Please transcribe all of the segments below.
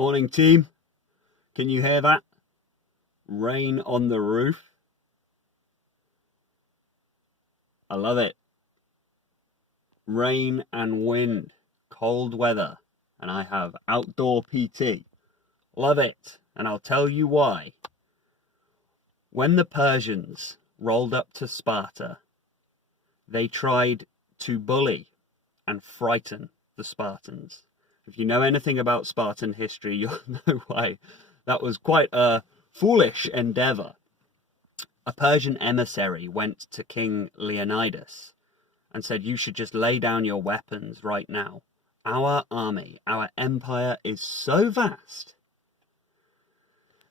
Morning, team. Can you hear that? Rain on the roof. I love it. Rain and wind, cold weather, and I have outdoor PT. Love it, and I'll tell you why. When the Persians rolled up to Sparta, they tried to bully and frighten the Spartans. If you know anything about Spartan history, you'll know why that was quite a foolish endeavor. A Persian emissary went to King Leonidas and said, "You should just lay down your weapons right now. Our army, our empire is so vast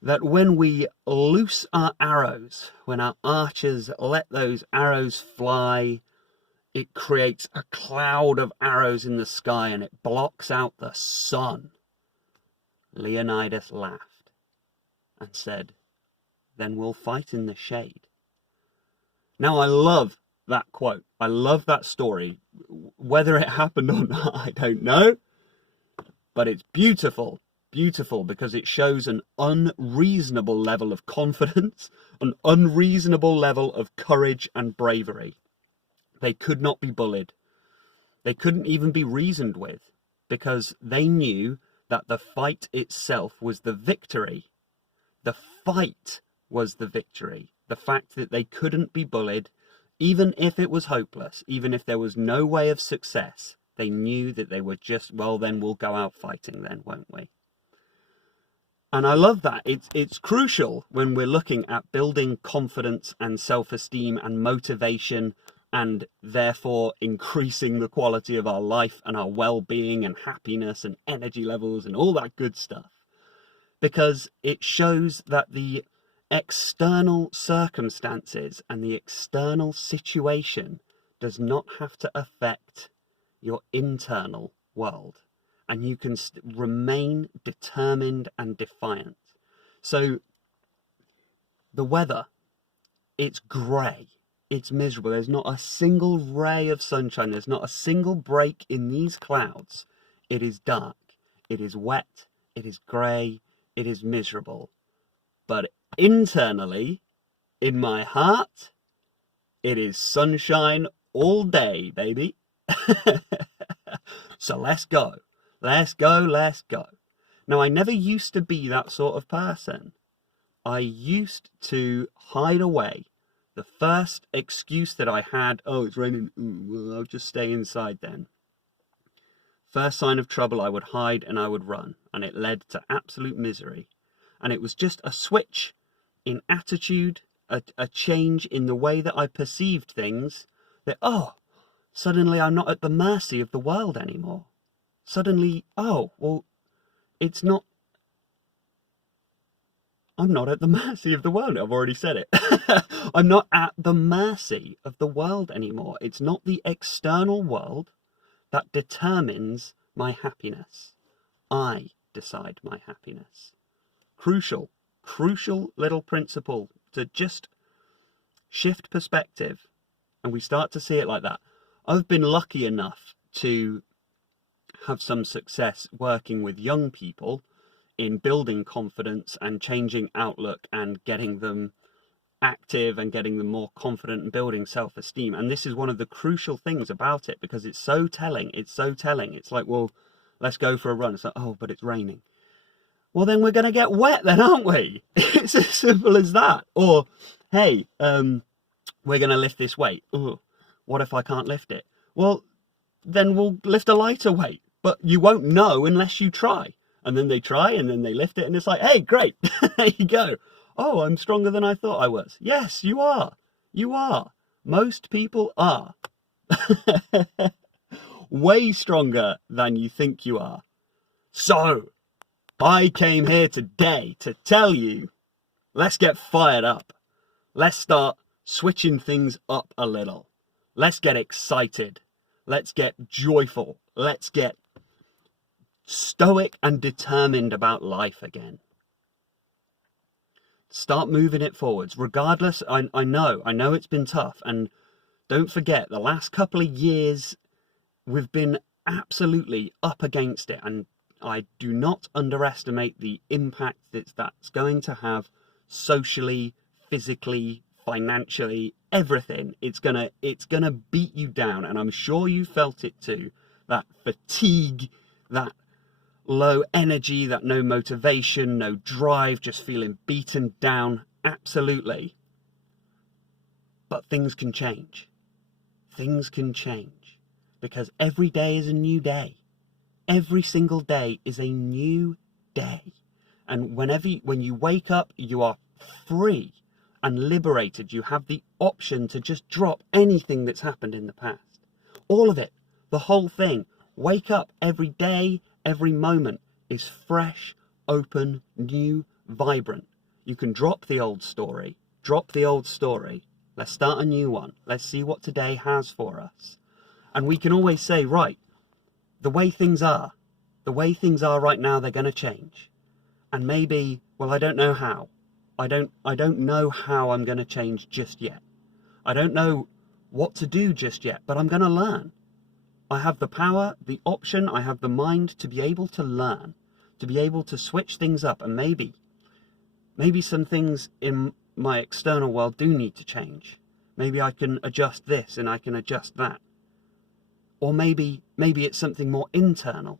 that when we loose our arrows, when our archers let those arrows fly, it creates a cloud of arrows in the sky and it blocks out the sun." Leonidas laughed and said, "Then we'll fight in the shade." Now, I love that quote. I love that story. Whether it happened or not, I don't know. But it's beautiful, beautiful, because it shows an unreasonable level of confidence, an unreasonable level of courage and bravery. They could not be bullied. They couldn't even be reasoned with, because they knew that the fight itself was the victory. The fight was the victory. The fact that they couldn't be bullied, even if it was hopeless, even if there was no way of success, they knew that they were just, well, then we'll go out fighting then, won't we? And I love that. It's crucial when we're looking at building confidence and self-esteem and motivation, and therefore increasing the quality of our life and our well-being and happiness and energy levels and all that good stuff. Because it shows that the external circumstances and the external situation does not have to affect your internal world. And you can remain determined and defiant. So the weather, it's grey. It's miserable. There's not a single ray of sunshine. There's not a single break in these clouds. It is dark. It is wet. It is grey. It is miserable. But internally, in my heart, it is sunshine all day, baby. So let's go. Let's go. Let's go. Now, I never used to be that sort of person. I used to hide away. The first excuse that I had, oh, it's raining, well, I'll just stay inside then. First sign of trouble, I would hide and I would run, and it led to absolute misery. And it was just a switch in attitude, a change in the way that I perceived things, that, oh, suddenly I'm not at the mercy of the world anymore. Suddenly, oh, well, it's not, I'm not at the mercy of the world. I've already said it. I'm not at the mercy of the world anymore. It's not the external world that determines my happiness. I decide my happiness. Crucial little principle to just shift perspective. And we start to see it like that. I've been lucky enough to have some success working with young people in building confidence and changing outlook and getting them active and getting them more confident and building self-esteem. And this is one of the crucial things about it, because it's so telling. It's so telling. It's like, well, let's go for a run. It's like, oh, but it's raining. Well, then we're going to get wet then, aren't we? It's as simple as that. Or, hey, we're going to lift this weight. Ooh, what if I can't lift it? Well, then we'll lift a lighter weight. But you won't know unless you try. And then they try, and then they lift it, and it's like, hey, great, there you go. Oh, I'm stronger than I thought I was. Yes, you are. You are. Most people are. Way stronger than you think you are. So, I came here today to tell you, let's get fired up. Let's start switching things up a little. Let's get excited. Let's get joyful. Let's get stoic and determined about life again. Start moving it forwards. Regardless, I know it's been tough. And don't forget, the last couple of years, we've been absolutely up against it. And I do not underestimate the impact that's going to have socially, physically, financially, everything. It's gonna beat you down, and I'm sure you felt it too. That fatigue, that low energy, that no motivation, no drive, just feeling beaten down. Absolutely. But things can change. Things can change, because every day is a new day. Every single day is a new day. And when you wake up, you are free and liberated. You have the option to just drop anything that's happened in the past. All of it, the whole thing. Wake up every day, every moment is fresh, open, new, vibrant. You can drop the old story. Drop the old story. Let's start a new one. Let's see what today has for us. And we can always say, right, the way things are right now, they're going to change. And maybe, well, I don't know how. I don't know how I'm going to change just yet. I don't know what to do just yet, but I'm going to learn. I have the power, the option, I have the mind to be able to learn, to be able to switch things up. And maybe some things in my external world do need to change. Maybe I can adjust this and I can adjust that. Or maybe it's something more internal.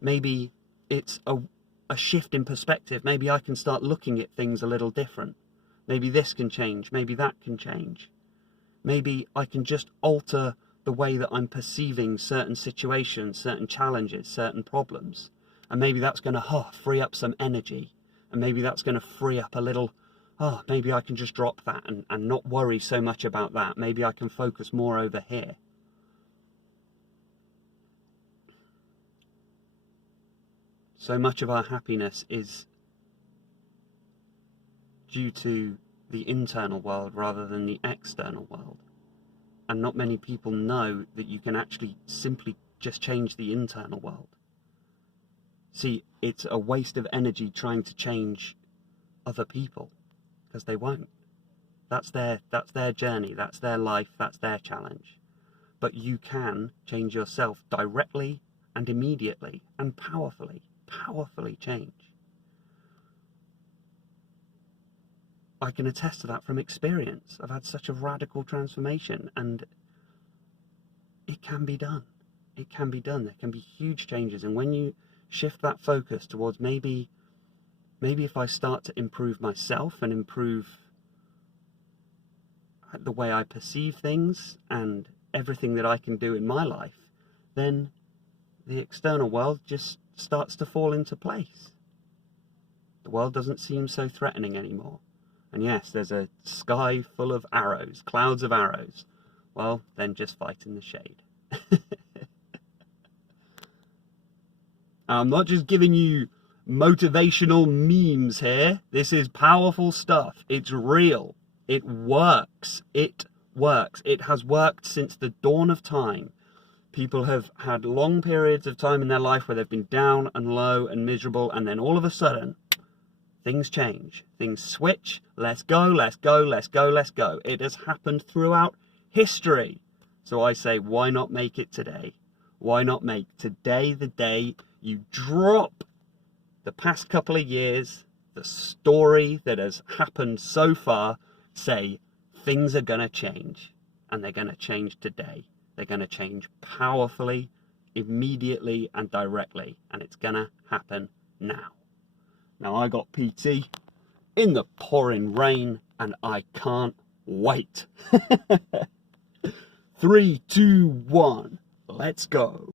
Maybe it's a shift in perspective. Maybe I can start looking at things a little different. Maybe this can change. Maybe that can change. Maybe I can just alter the way that I'm perceiving certain situations, certain challenges, certain problems. And maybe that's going to free up some energy. And maybe that's going to free up a little, maybe I can just drop that and not worry so much about that. Maybe I can focus more over here. So much of our happiness is due to the internal world rather than the external world. And not many people know that you can actually simply just change the internal world. See, it's a waste of energy trying to change other people, because they won't. That's their journey, that's their life, that's their challenge. But you can change yourself directly and immediately and powerfully change. I can attest to that from experience. I've had such a radical transformation, and it can be done. It can be done. There can be huge changes, and when you shift that focus towards maybe if I start to improve myself and improve the way I perceive things and everything that I can do in my life, then the external world just starts to fall into place. The world doesn't seem so threatening anymore. And yes, there's a sky full of arrows, clouds of arrows. Well, then just fight in the shade. I'm not just giving you motivational memes here. This is powerful stuff. It's real. It works. It works. It has worked since the dawn of time. People have had long periods of time in their life where they've been down and low and miserable, and then all of a sudden, things change. Things switch. Let's go, let's go, let's go, let's go. It has happened throughout history. So I say, why not make it today? Why not make today the day you drop the past couple of years, the story that has happened so far, say, things are going to change, and they're going to change today. They're going to change powerfully, immediately, and directly, and it's going to happen now. Now, I got PT in the pouring rain, and I can't wait. 3, 2, 1, let's go.